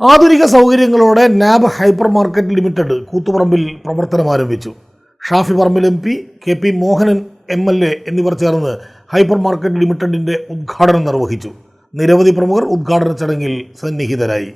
ആധുനിക സൗകര്യങ്ങളോടെ നാബ് hyper market limited കൂത്തുപറമ്പിൽ പ്രവർത്തനം ആരംഭിച്ചു. Shafi Parambil MP, KP Mohanan MLA എന്നിവർ ചേർന്ന് ഹൈപ്പർ മാർക്കറ്റ് ലിമിറ്റഡിന്റെ ഉദ്ഘാടനം നിർവഹിച്ചു. നിരവധി പ്രമുഖർ ഉദ്ഘാടന ചടങ്ങിൽ സന്നിഹിതരായി.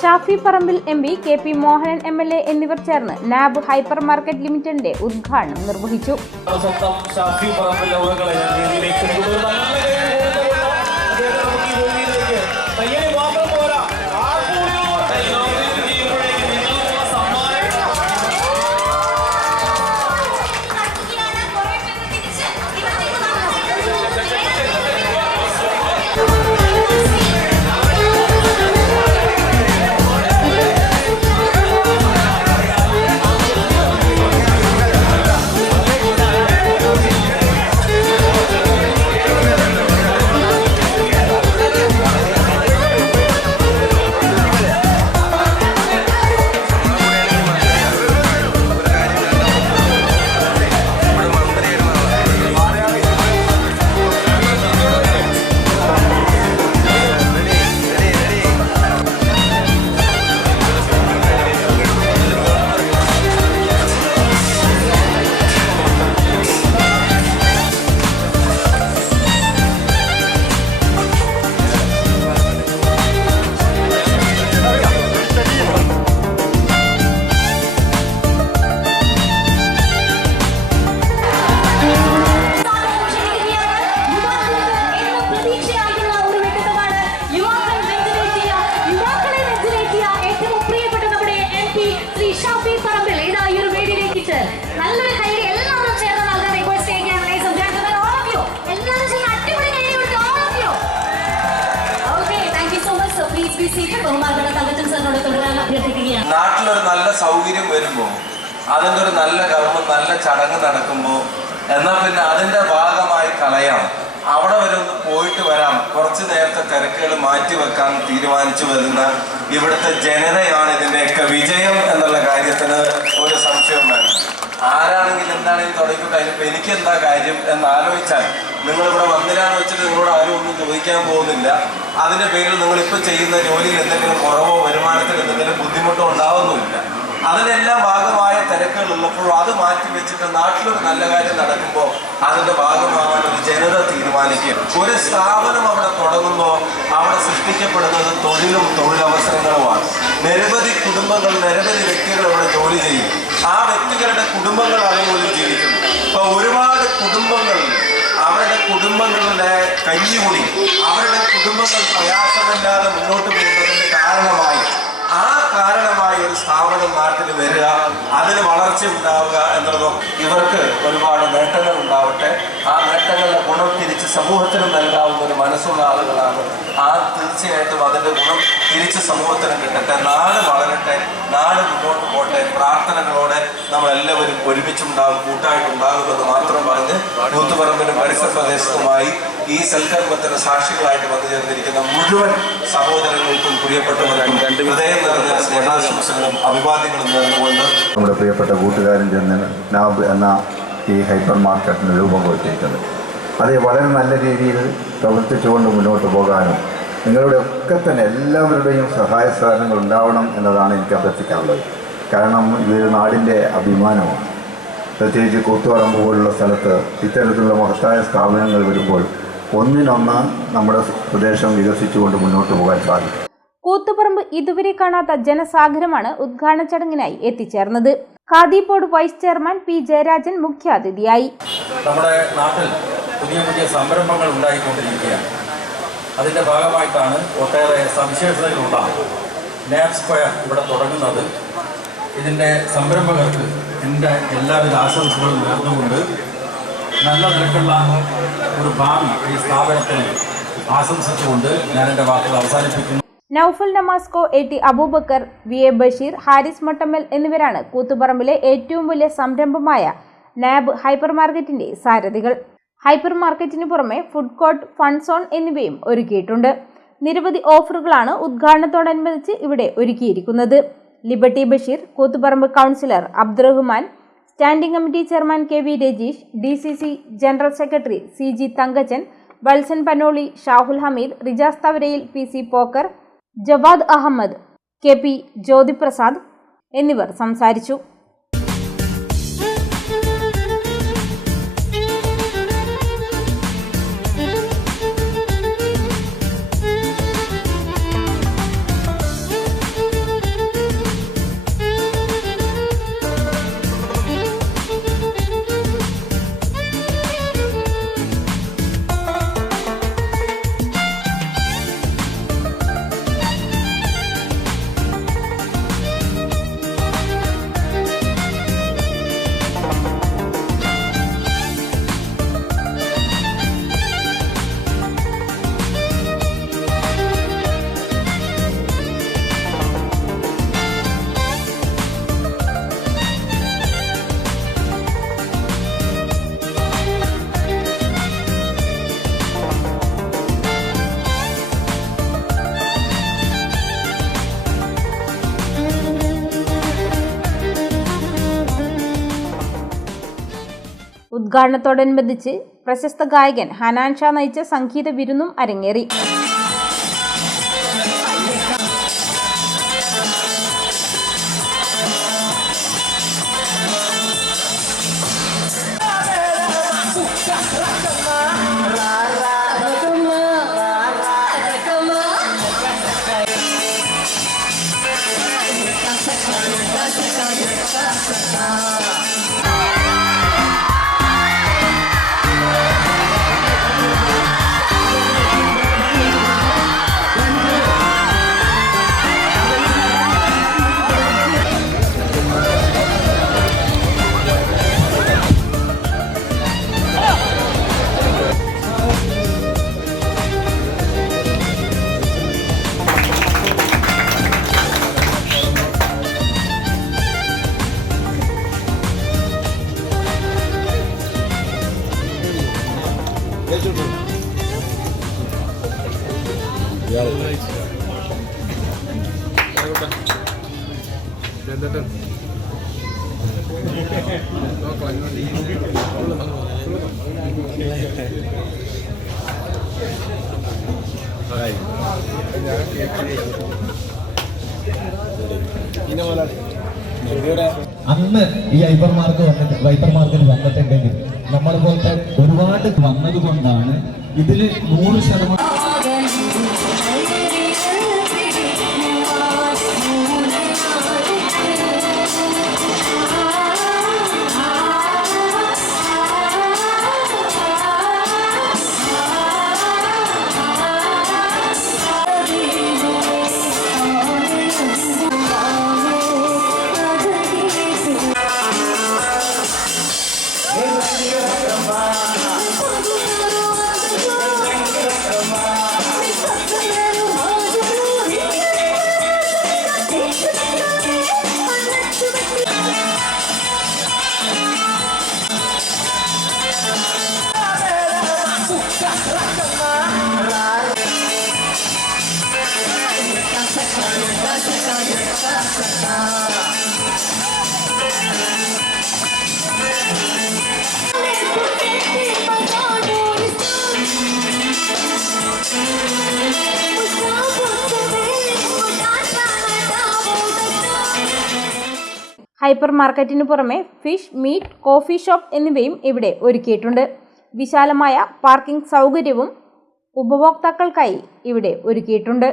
Shafi Parambil MP, KP Mohanan MLA എന്നിവർ ചേർന്ന് നാബ് ഹൈപ്പർ മാർക്കറ്റ് ലിമിറ്റഡിന്റെ ഉദ്ഘാടനം നിർവഹിച്ചു. നാട്ടിലൊരു നല്ല സൗകര്യം വരുമ്പോൾ, അതിൻ്റെ ഒരു നല്ല കർമ്മം, നല്ല ചടങ്ങ് നടക്കുമ്പോൾ, എന്നാൽ പിന്നെ അതിൻ്റെ ഭാഗമായി കളയാം, അവിടെ വരെ ഒന്ന് പോയിട്ട് വരാം, കുറച്ച് നേരത്തെ തിരക്കുകൾ മാറ്റിവെക്കാൻ തീരുമാനിച്ചു വരുന്ന ഇവിടുത്തെ ജനതയാണ് ഇതിൻ്റെയൊക്കെ വിജയം എന്നുള്ള കാര്യത്തിന് ഒരു സംശയം വേണം. ആരാണെങ്കിലും എന്താണെങ്കിലും തുടങ്ങിയിട്ട് അതിനിപ്പോൾ എനിക്കെന്താ കാര്യം എന്നാലോചിച്ചാൽ നിങ്ങളിവിടെ വന്നില്ലാന്ന് വെച്ചിട്ട് നിങ്ങളോട് ആരും ഒന്നും ചോദിക്കാൻ പോകുന്നില്ല. അതിൻ്റെ പേരിൽ നിങ്ങളിപ്പോൾ ചെയ്യുന്ന ജോലിയിൽ എന്തെങ്കിലും കുറവോ വരുമാനത്തിൽ എന്തെങ്കിലും ബുദ്ധിമുട്ടോ ഉണ്ടാവുന്നുമില്ല. അതിനെല്ലാം ഭാഗമായ തിരക്കുകൾ ഉള്ളപ്പോഴും അത് മാറ്റി വെച്ചിട്ട് നാട്ടിലൊരു നല്ല കാര്യം നടക്കുമ്പോൾ അതിൻ്റെ ഭാഗമാവാൻ ഒരു ജനത തീരുമാനിക്കും. ഒരു സ്ഥാപനം അവിടെ തുടങ്ങുമ്പോൾ അവിടെ സൃഷ്ടിക്കപ്പെടുന്നത് തൊഴിലും തൊഴിലവസരങ്ങളുമാണ്. നിരവധി കുടുംബങ്ങൾ, നിരവധി വ്യക്തികൾ അവിടെ ജോലി ചെയ്യും. ആ വ്യക്തികളുടെ കുടുംബങ്ങൾ അതുപോലെ ജീവിക്കുന്നു. അപ്പോൾ ഒരുപാട് കുടുംബങ്ങൾ അവരുടെ കുടുംബങ്ങളുടെ കഞ്ഞികുടി, അവരുടെ കുടുംബങ്ങൾ പ്രയാസമില്ലാതെ മുന്നോട്ട് പോകുന്നതിന് കാരണമായി ഒരു സ്ഥാപനം നാട്ടിൽ വരിക, അതിന് വളർച്ച ഉണ്ടാവുക എന്നുള്ളതും ഇവർക്ക് ഒരുപാട് നേട്ടങ്ങൾ ഉണ്ടാവട്ടെ. ആ നേട്ടങ്ങളുടെ ഗുണം തിരിച്ച് സമൂഹത്തിന് നൽകാവുന്ന ഒരു മനസ്സുള്ള ആളുകളാണ്. തീർച്ചയായിട്ടും അതിൻ്റെ ഗുണം തിരിച്ച് സമൂഹത്തിന് കിട്ടട്ടെ. നാട് വളരട്ടെ, നാട് മുന്നോട്ട് പോട്ടെ. പ്രാർത്ഥനകളോടെ നമ്മളെല്ലാവരും ഒരുമിച്ചുണ്ടാകും, കൂട്ടായിട്ടുണ്ടാകുമെന്ന് മാത്രം പറഞ്ഞ് കൂത്തുപറമ്പിനും പരിസര പ്രദേശത്തുമായി ഈ സൽക്കർമ്മത്തിന് സാക്ഷികളായിട്ട് വന്നു ചേർന്നിരിക്കുന്ന മുഴുവൻ സഹോദരങ്ങൾക്കും പ്രിയപ്പെട്ടവരായും ഹൃദയം നിറഞ്ഞ സ്നേഹാശംസകളും അഭിവാദ്യങ്ങളും നേർന്നുകൊണ്ട് നമ്മുടെ പ്രിയപ്പെട്ട കൂട്ടുകാരൻ ചെന്ന് നാബ് എന്ന ഈ ഹൈപ്പർ മാർക്കറ്റിന് രൂപം കൊടുത്തിരിക്കുന്നത് അത് വളരെ നല്ല രീതിയിൽ പ്രവർത്തിച്ചുകൊണ്ട് മുന്നോട്ട് പോകാനും നിങ്ങളുടെ ഒക്കെ തന്നെ എല്ലാവരുടെയും സഹായ സഹകരണങ്ങൾ ഉണ്ടാവണം എന്നതാണ് എനിക്ക് അഭ്യർത്ഥിക്കാനുള്ളത്. കാരണം ഇതൊരു നാടിൻ്റെ അഭിമാനമാണ്. പ്രത്യേകിച്ച് കൂത്തുപറമ്പ് പോലുള്ള സ്ഥലത്ത് ഇത്തരത്തിലുള്ള മഹത്തായ സ്ഥാപനങ്ങൾ വരുമ്പോൾ ഒന്നിനൊന്ന് നമ്മുടെ പ്രദേശം വികസിച്ചുകൊണ്ട് മുന്നോട്ട് പോകാൻ സാധിക്കും. കൂത്തുപറമ്പ് ഇതുവരെ കാണാത്ത ജനസാഗരമാണ് ഉദ്ഘാടന ചടങ്ങിനായി എത്തിച്ചേർന്നത്. Khadi board vice chairman P. Jayarajan മുഖ്യാതിഥിയായി. നമ്മുടെ നാട്ടിൽ പുതിയ പുതിയ സംരംഭങ്ങൾ ഉണ്ടായിക്കൊണ്ടിരിക്കുകയാണ്. അതിൻ്റെ ഭാഗമായിട്ടാണ് ഒട്ടേറെ സവിശേഷതകളുള്ള നാബ് സ്ക്വയർ ഇവിടെ തുടങ്ങുന്നത്. ഇതിൻ്റെ സംരംഭകർക്ക് എൻ്റെ എല്ലാവിധ ആശംസകളും നേർന്നുകൊണ്ട് നല്ല നിലക്കുള്ള ഒരു ഭാവി ഈ സ്ഥാപനത്തിന് ആശംസിച്ചുകൊണ്ട് ഞാൻ എൻ്റെ വാക്കുകൾ അവസാനിപ്പിക്കുന്നു. നൌഫൽ നമാസ്കോ, AT അബൂബക്കർ, VA ബഷീർ, ഹാരിസ് മട്ടമ്മൽ എന്നിവരാണ് കൂത്തുപറമ്പിലെ ഏറ്റവും വലിയ സംരംഭമായ നാബ് ഹൈപ്പർ മാർക്കറ്റിന്റെ സാരഥികൾ. ഹൈപ്പർ മാർക്കറ്റിന് പുറമെ ഫുഡ് കോർട്ട്, ഫൺ സോൺ എന്നിവയും ഒരുക്കിയിട്ടുണ്ട്. നിരവധി ഓഫറുകളാണ് ഉദ്ഘാടനത്തോടനുബന്ധിച്ച് ഇവിടെ ഒരുക്കിയിരിക്കുന്നത്. Liberty Basheer, Koothuparamba councillor Abdurahman, standing committee chairman KV Rajeesh, DCC general secretary CG Thankachan, Valsan Panoli, Shahul Hameed, Rijas Thavarayil, PC Pokker, Jawad Ahmed, KP Jyothiprasad എന്നിവർ സംസാരിച്ചു. ഉദ്ഘാടനത്തോടനുബന്ധിച്ച് പ്രശസ്ത ഗായകൻ ഹനാൻ ഷാ നയിച്ച സംഗീത വിരുന്നും അരങ്ങേറി. അന്ന് ഈ ഹൈപ്പർ മാർക്കറ്റ് വന്നിട്ടുണ്ടെങ്കിൽ നമ്മളെ പോലത്തെ ഒരുപാട് വന്നതുകൊണ്ടാണ് ഇതിൽ 100% ഹൈപ്പർ മാർക്കറ്റിന് പുറമെ ഫിഷ്, മീറ്റ്, കോഫി ഷോപ്പ് എന്നിവയും ഇവിടെ ഒരുക്കിയിട്ടുണ്ട്. വിശാലമായ പാർക്കിംഗ് സൗകര്യവും ഉപഭോക്താക്കൾക്കായി ഇവിടെ ഒരുക്കിയിട്ടുണ്ട്.